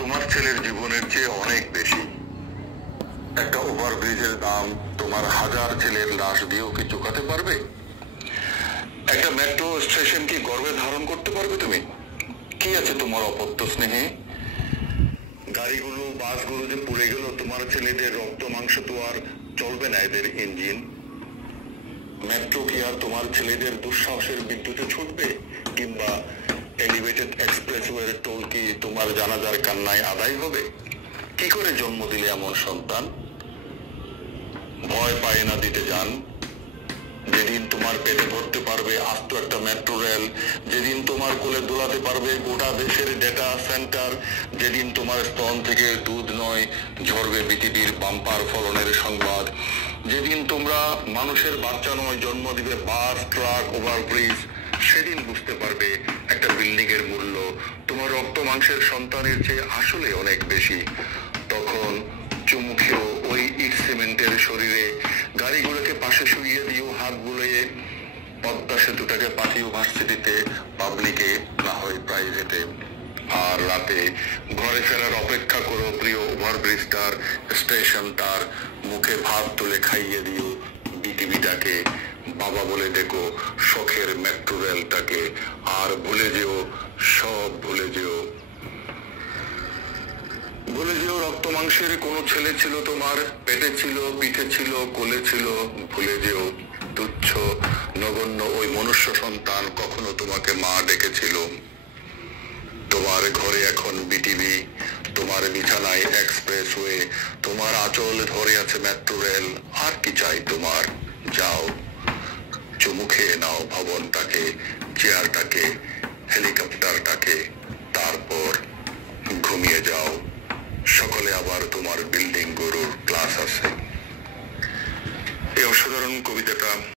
তোমার ছেলের জীবনের চেয়ে অনেক বেশি। একটা ওভারব্রিজের দাম তোমার হাজার ছেলের লাশ দিয়েও কি চুকাতে পারবে? একটা মেট্রো স্টেশন কি গর্বে ধারণ করতে পারবে তুমি? কি আছে তোমার অপত্য স্নেহে? গাড়িগুলো বাসগুলো যে পুড়ে গেল, তোমার ছেলেদের রক্ত মাংস তো আর চলবে না এদের ইঞ্জিন। মেট্রো কি আর তোমার ছেলেদের দুঃসাহসের বিদ্যুতে ছুটবে? কিংবা এলিভেটেড এক্সপ্রেসওয়ের টোল কি তোমার জানাজার কান্নায় আদায় হবে? কি করে জন্ম দিলে এমন সন্তান? ভয় পায় না দিতে যান। যেদিন তোমার পেটে ভরতে পারবে আস্ত একটা মেট্রো রেল, যেদিন তোমার কোলে দোলাতে পারবে গোটা দেশের ডেটা সেন্টার, যেদিন তোমার স্তন থেকে দুধ নয় ঝরবে বিটিভির বাম্পার ফলনের সংবাদ, যেদিন তোমরা মানুষের বাচ্চা নয় জন্ম দিবে বাস, ট্রাক, ওভারব্রিজ, সেদিন বুঝতে পারবে একটা বিল্ডিং এর মূল্য তোমার রক্ত মাংসের সন্তানের চেয়ে আসলে অনেক বেশি। তখন চুমু খেয়েও ওই ইট সিমেন্টের শরীরে, গাড়িগুলোকে পাশে শুইয়ে দিও হাত বুলিয়ে, পদ্মা সেতুটাকে পাঠিও ভার্সিটিতে, পাবলিকে না হয় প্রাইভেটে। আর রাতে ঘরে ফেরার অপেক্ষা করো প্রিয় ওভারব্রিজটার, স্টেশনটার, মুখে ভাত তুলে খাইয়ে দিও বিটিভিটাকে, বাবা বলে দেখো শখের মেট্রো রেলটাকে। আর ভুলে যেও, সব ভুলে যেও, ভুলে যেও রক্ত মাংসের কোনো ছেলে ছিল তোমার, পেটে ছিল, পিঠে ছিল, কোলে ছিল। ভুলে যেও তুচ্ছ নগণ্য ওই মনুষ্য সন্তান কখনো তোমাকে মা ডেকেছিল। তোমার ঘরে এখন বিটিভি, তোমার বিছানায় এক্সপ্রেসওয়ে, তোমার আঁচল ধরে আছে মেট্রো রেল। আর কি চাই তোমার? যাও, চুমু খেয়ে নাও ভবনটাকে, চেয়ারটাকে, হেলিকপ্টারটাকে, তারপর ঘুমিয়ে যাও। সকালে আবার তোমার বিল্ডিং গরুর ক্লাস আছে। এই অসাধারণ কবিতাটা